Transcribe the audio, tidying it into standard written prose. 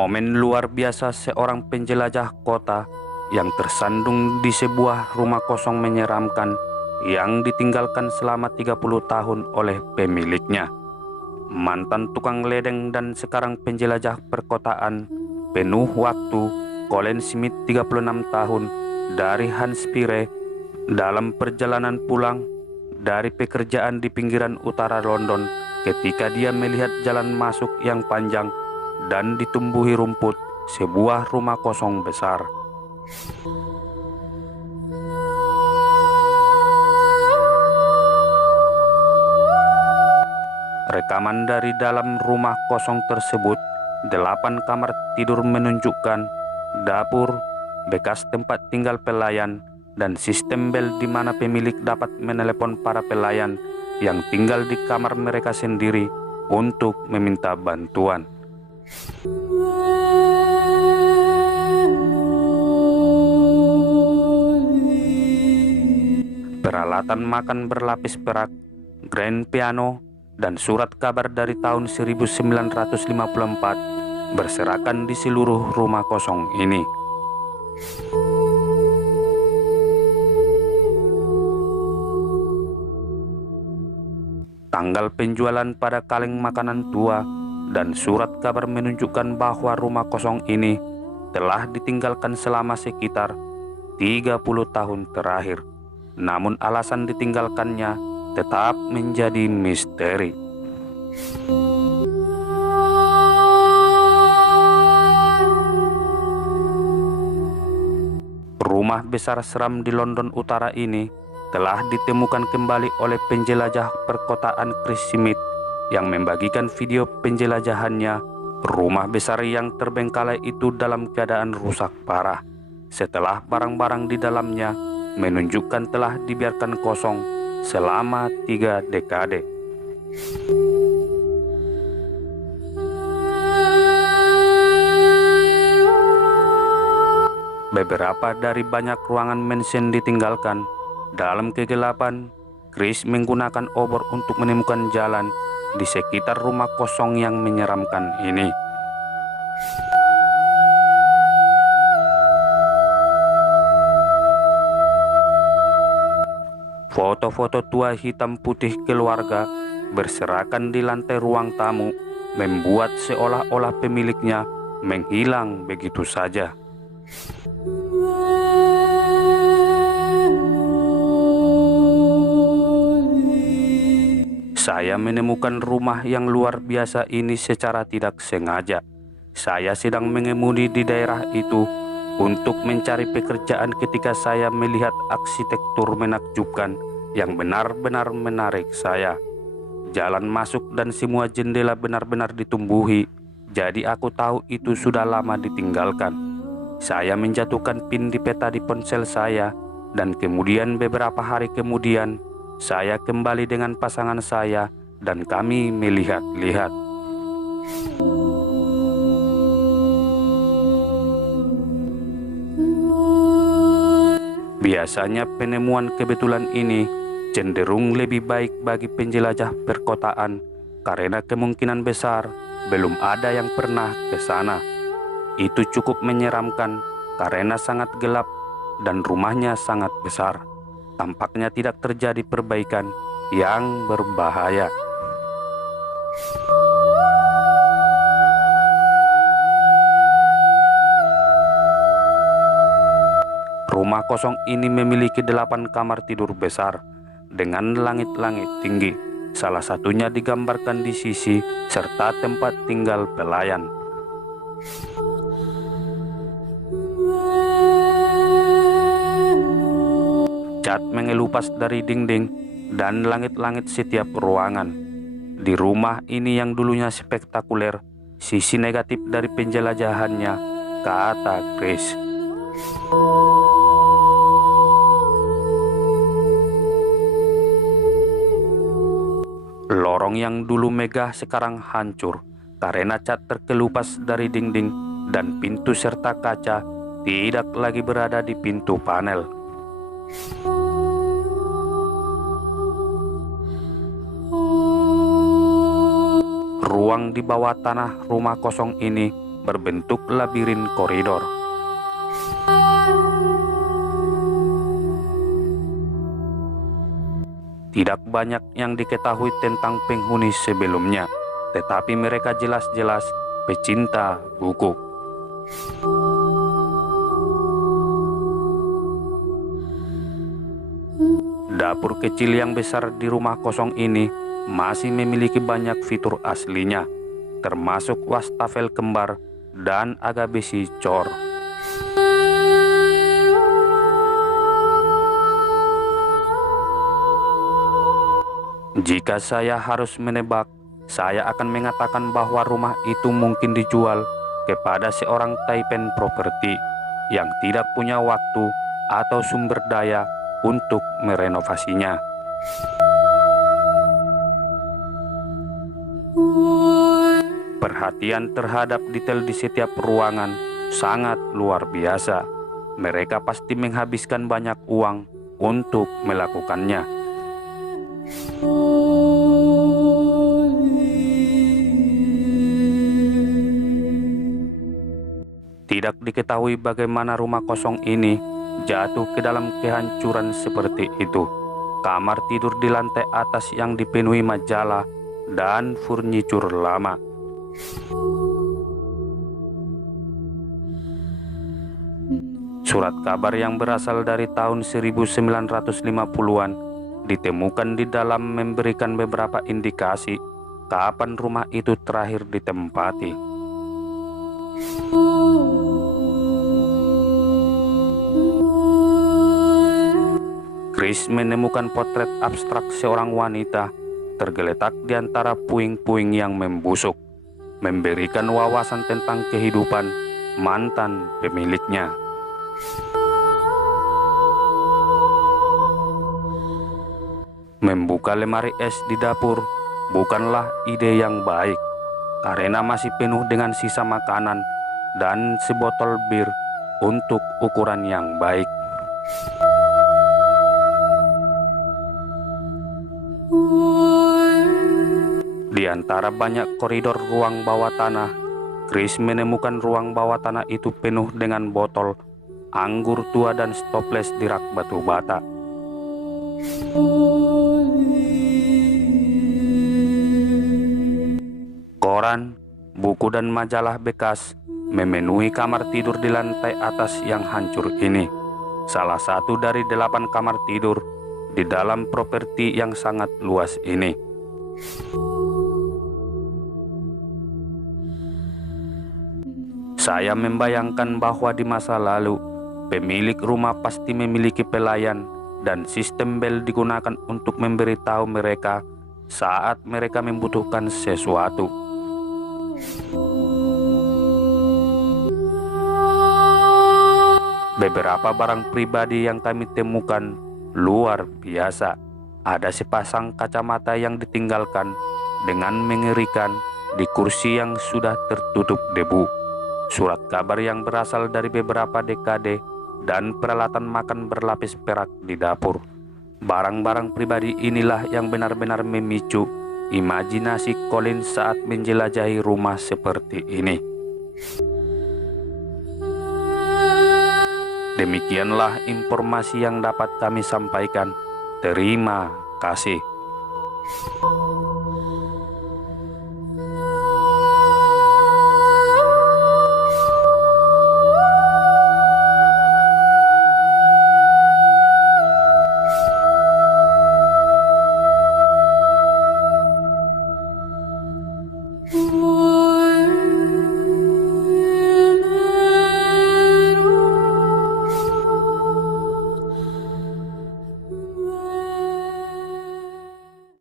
Momen luar biasa seorang penjelajah kota yang tersandung di sebuah rumah kosong menyeramkan yang ditinggalkan selama 30 tahun oleh pemiliknya. Mantan tukang ledeng dan sekarang penjelajah perkotaan penuh waktu, Colin Smith 36 tahun dari Hanspeare dalam perjalanan pulang dari pekerjaan di pinggiran utara London ketika dia melihat jalan masuk yang panjang dan ditumbuhi rumput sebuah rumah kosong besar. Rekaman dari dalam rumah kosong tersebut, 8 kamar tidur menunjukkan dapur, bekas tempat tinggal pelayan, dan sistem bel di mana pemilik dapat menelepon para pelayan yang tinggal di kamar mereka sendiri untuk meminta bantuan. Peralatan makan berlapis perak, grand piano, dan surat kabar dari tahun 1954 berserakan di seluruh rumah kosong ini. Tanggal penjualan pada kaleng makanan tua dan surat kabar menunjukkan bahwa rumah kosong ini telah ditinggalkan selama sekitar 30 tahun terakhir. Namun alasan ditinggalkannya tetap menjadi misteri. Rumah besar seram di London Utara ini telah ditemukan kembali oleh penjelajah perkotaan Chris Smith yang membagikan video penjelajahannya. Rumah besar yang terbengkalai itu dalam keadaan rusak parah setelah barang-barang di dalamnya menunjukkan telah dibiarkan kosong selama 3 dekade. Beberapa dari banyak ruangan mansion ditinggalkan. Dalam kegelapan, Chris menggunakan obor untuk menemukan jalan di sekitar rumah kosong yang menyeramkan ini. Foto-foto tua hitam putih keluarga berserakan di lantai ruang tamu, membuat seolah-olah pemiliknya menghilang begitu saja. Saya menemukan rumah yang luar biasa ini secara tidak sengaja. Saya sedang mengemudi di daerah itu untuk mencari pekerjaan ketika saya melihat arsitektur menakjubkan yang benar-benar menarik saya. Jalan masuk dan semua jendela benar-benar ditumbuhi, jadi aku tahu itu sudah lama ditinggalkan. Saya menjatuhkan pin di peta di ponsel saya, dan kemudian beberapa hari kemudian, saya kembali dengan pasangan saya dan kami melihat-lihat. Biasanya penemuan kebetulan ini cenderung lebih baik bagi penjelajah perkotaan karena kemungkinan besar belum ada yang pernah ke sana. Itu cukup menyeramkan karena sangat gelap dan rumahnya sangat besar. Tampaknya tidak terjadi perbaikan yang berbahaya. Rumah kosong ini memiliki 8 kamar tidur besar dengan langit-langit tinggi. Salah satunya digambarkan di sisi serta tempat tinggal pelayan. Cat mengelupas dari dinding dan langit-langit setiap ruangan. Di rumah ini yang dulunya spektakuler, sisi negatif dari penjelajahannya, kata Chris. Lorong yang dulu megah sekarang hancur karena cat terkelupas dari dinding dan pintu serta kaca tidak lagi berada di pintu panel. Ruang di bawah tanah rumah kosong ini berbentuk labirin koridor. Tidak banyak yang diketahui tentang penghuni sebelumnya, tetapi mereka jelas-jelas pecinta buku. Dapur kecil yang besar di rumah kosong ini masih memiliki banyak fitur aslinya, termasuk wastafel kembar dan aga besi cor. Jika saya harus menebak, saya akan mengatakan bahwa rumah itu mungkin dijual kepada seorang taipen properti yang tidak punya waktu atau sumber daya untuk merenovasinya. Perhatian terhadap detail di setiap ruangan sangat luar biasa. Mereka pasti menghabiskan banyak uang untuk melakukannya. Tidak diketahui bagaimana rumah kosong ini jatuh ke dalam kehancuran seperti itu. Kamar tidur di lantai atas yang dipenuhi majalah dan furnitur lama. Surat kabar yang berasal dari tahun 1950-an ditemukan di dalam, memberikan beberapa indikasi kapan rumah itu terakhir ditempati. Chris menemukan potret abstrak seorang wanita tergeletak di antara puing-puing yang membusuk, memberikan wawasan tentang kehidupan mantan pemiliknya. Membuka lemari es di dapur bukanlah ide yang baik, karena masih penuh dengan sisa makanan dan sebotol bir untuk ukuran yang baik. Di antara banyak koridor ruang bawah tanah, Chris menemukan ruang bawah tanah itu penuh dengan botol, anggur tua dan stoples di rak batu bata. Koran, buku dan majalah bekas memenuhi kamar tidur di lantai atas yang hancur ini. Salah satu dari 8 kamar tidur di dalam properti yang sangat luas ini. Saya membayangkan bahwa di masa lalu, pemilik rumah pasti memiliki pelayan dan sistem bel digunakan untuk memberitahu mereka saat mereka membutuhkan sesuatu. Beberapa barang pribadi yang kami temukan luar biasa. Ada sepasang kacamata yang ditinggalkan dengan mengerikan di kursi yang sudah tertutup debu. Surat kabar yang berasal dari beberapa dekade dan peralatan makan berlapis perak di dapur. Barang-barang pribadi inilah yang benar-benar memicu imajinasi Colin saat menjelajahi rumah seperti ini. Demikianlah informasi yang dapat kami sampaikan. Terima kasih.